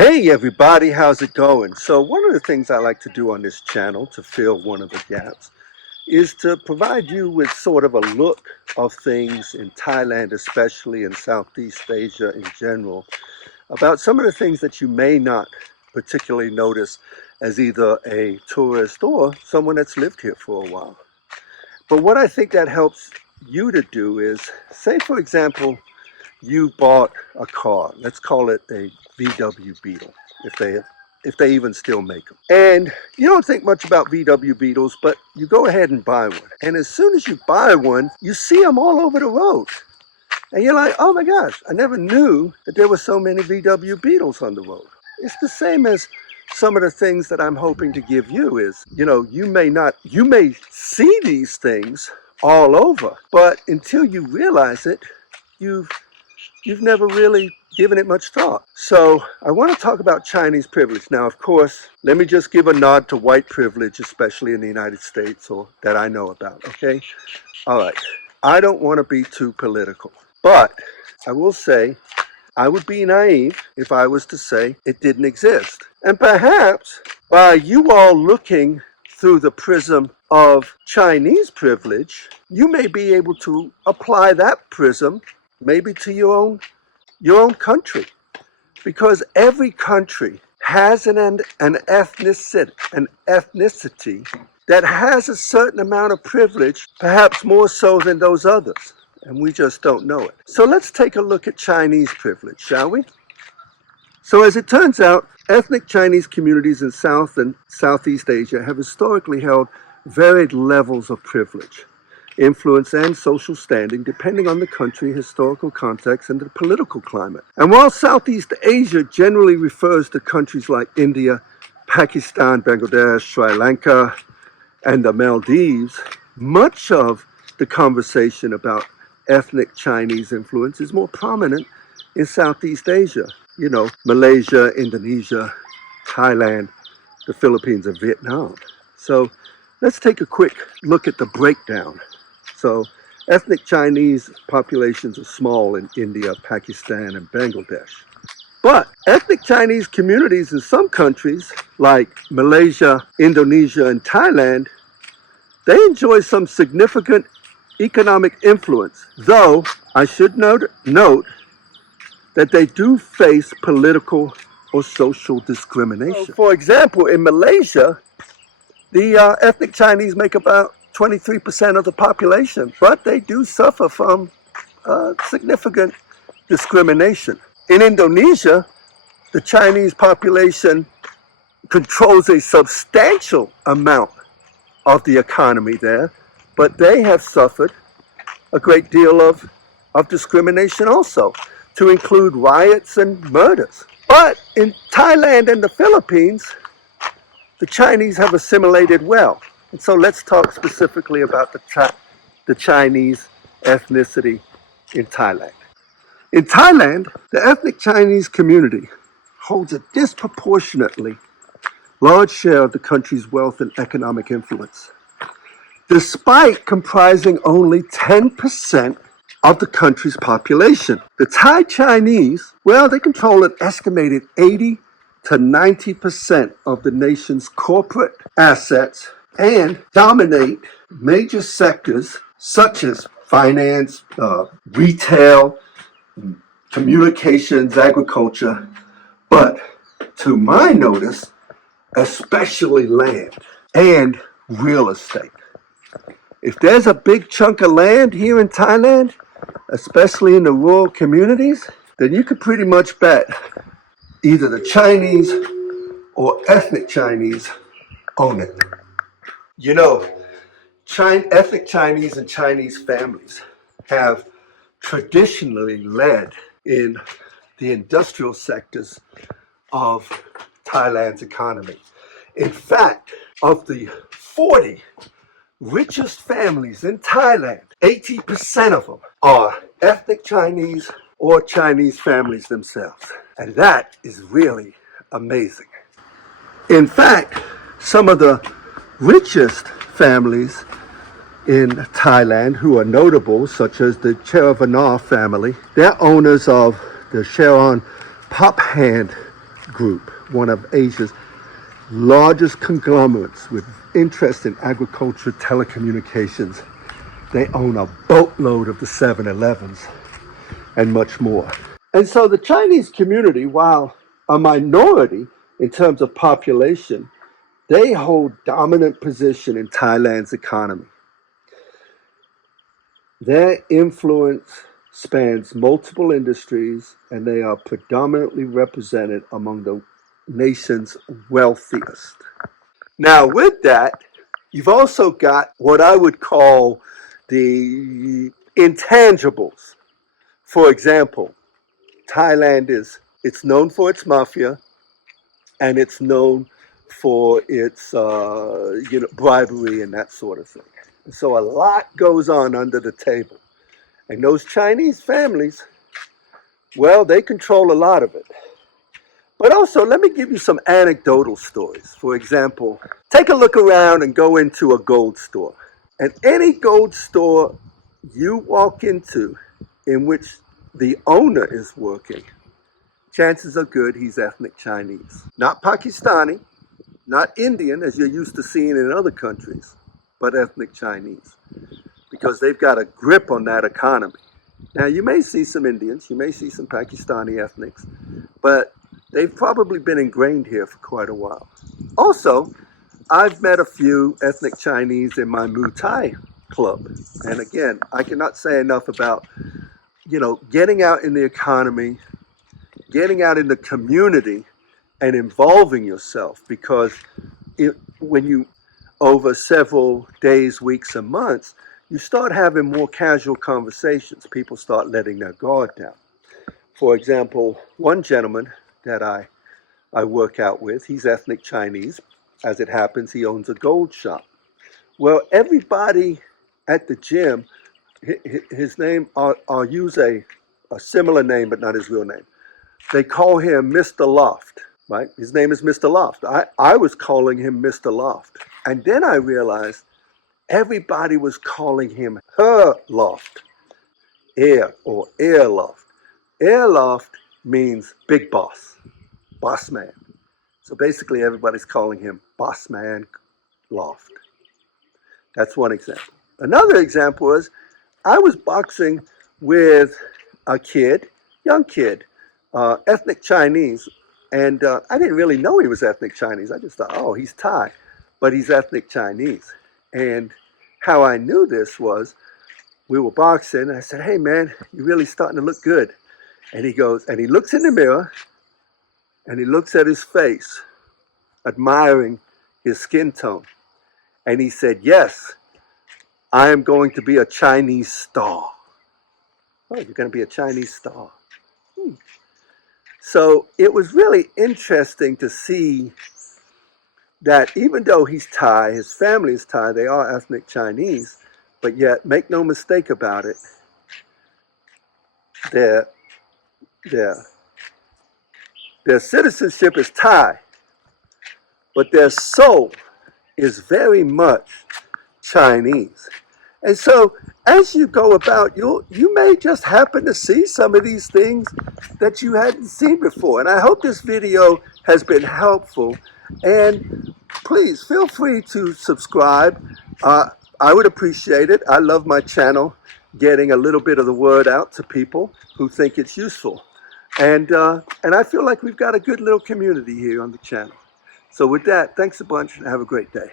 Hey everybody, how's it going? So one of the things I like to do on this channel to fill one of the gaps is to provide you with sort of a look of things in Thailand, especially in Southeast Asia in general, about some of the things that you may not particularly notice as either a tourist or someone that's lived here for a while. But what I think that helps you to do is, say for example, you bought a car. Let's call it a VW Beetle, if they even still make them. And you don't think much about VW Beetles, but you go ahead and buy one. And as soon as you buy one, you see them all over the road. And you're like, oh my gosh, I never knew that there were so many VW Beetles on the road. It's the same as some of the things that I'm hoping to give you is, you may see these things all over, but until you realize it, you've never really given it much thought. So I want to talk about Chinese privilege. Now, of course, let me just give a nod to white privilege, especially in the United States, or that I know about, okay? All right, I don't want to be too political, but I will say I would be naive if I was to say it didn't exist. And perhaps by you all looking through the prism of Chinese privilege, you may be able to apply that prism maybe to your own country, because every country has an ethnicity that has a certain amount of privilege, perhaps more so than those others, and we just don't know it. So let's take a look at Chinese privilege, shall we? So as it turns out, ethnic Chinese communities in South and Southeast Asia have historically held varied levels of privilege, influence, and social standing depending on the country, historical context, and the political climate. And while Southeast Asia generally refers to countries like India, Pakistan, Bangladesh, Sri Lanka, and the Maldives, much of the conversation about ethnic Chinese influence is more prominent in Southeast Asia. Malaysia, Indonesia, Thailand, the Philippines, and Vietnam. So let's take a quick look at the breakdown. So ethnic Chinese populations are small in India, Pakistan, and Bangladesh. But ethnic Chinese communities in some countries like Malaysia, Indonesia, and Thailand, they enjoy some significant economic influence, though I should note that they do face political or social discrimination. So, for example, in Malaysia, the ethnic Chinese make about 23% of the population, but they do suffer from significant discrimination. In Indonesia, the Chinese population controls a substantial amount of the economy there, but they have suffered a great deal of discrimination also, to include riots and murders. But in Thailand and the Philippines, the Chinese have assimilated well. And so let's talk specifically about the Chinese ethnicity in Thailand. In Thailand, the ethnic Chinese community holds a disproportionately large share of the country's wealth and economic influence, despite comprising only 10% of the country's population. The Thai Chinese, they control an estimated 80 to 90% of the nation's corporate assets and dominate major sectors such as finance, retail, communications, agriculture, but to my notice, especially land and real estate. If there's a big chunk of land here in Thailand, especially in the rural communities, then you could pretty much bet either the Chinese or ethnic Chinese own it. Ethnic Chinese and Chinese families have traditionally led in the industrial sectors of Thailand's economy. In fact, of the 40 richest families in Thailand, 80% of them are ethnic Chinese or Chinese families themselves. And that is really amazing. In fact, some of the richest families in Thailand who are notable, such as the Cheravanagh family, they're owners of the Sharon Pop Hand Group, one of Asia's largest conglomerates with interest in agriculture, telecommunications. They own a boatload of the 7-Elevens and much more. And so the Chinese community, while a minority in terms of population, they hold dominant position in Thailand's economy. Their influence spans multiple industries, and they are predominantly represented among the nation's wealthiest. Now, with that, you've also got what I would call the intangibles. For example, Thailand it's known for its mafia, and it's known for its bribery and that sort of thing. And so a lot goes on under the table. And those Chinese families, well, they control a lot of it. But also, let me give you some anecdotal stories. For example, take a look around and go into a gold store. And any gold store you walk into in which the owner is working, chances are good he's ethnic Chinese. Not Pakistani, not Indian, as you're used to seeing in other countries, but ethnic Chinese, because they've got a grip on that economy. Now, you may see some Indians, you may see some Pakistani ethnics, but they've probably been ingrained here for quite a while. Also, I've met a few ethnic Chinese in my Muay Thai club. And again, I cannot say enough about, getting out in the economy, getting out in the community and involving yourself, because when you, over several days, weeks, and months, you start having more casual conversations. People start letting their guard down. For example, one gentleman that I work out with, he's ethnic Chinese. As it happens, he owns a gold shop. Well, everybody at the gym, his name, I'll use a similar name, but not his real name. They call him Mr. Loft, right? His name is Mr. Loft. I was calling him Mr. Loft. And then I realized everybody was calling him her loft, air or air loft. Air loft means big boss, boss man. So basically everybody's calling him Boss Man Loft. That's one example. Another example is I was boxing with a kid, young kid, ethnic Chinese, and I didn't really know he was ethnic Chinese. I just thought, oh, he's Thai, but he's ethnic Chinese. And how I knew this was we were boxing, and I said, hey, man, you're really starting to look good. And he goes, and he looks in the mirror, and he looks at his face, admiring his skin tone. And he said, yes, I am going to be a Chinese star. Oh, you're going to be a Chinese star. So it was really interesting to see that even though he's Thai, his family is Thai, they are ethnic Chinese, but yet, make no mistake about it, their citizenship is Thai, but their soul is very much Chinese. And so as you go about, you may just happen to see some of these things that you hadn't seen before. And I hope this video has been helpful. And please feel free to subscribe. I would appreciate it. I love my channel, getting a little bit of the word out to people who think it's useful. And I feel like we've got a good little community here on the channel. So with that, thanks a bunch and have a great day.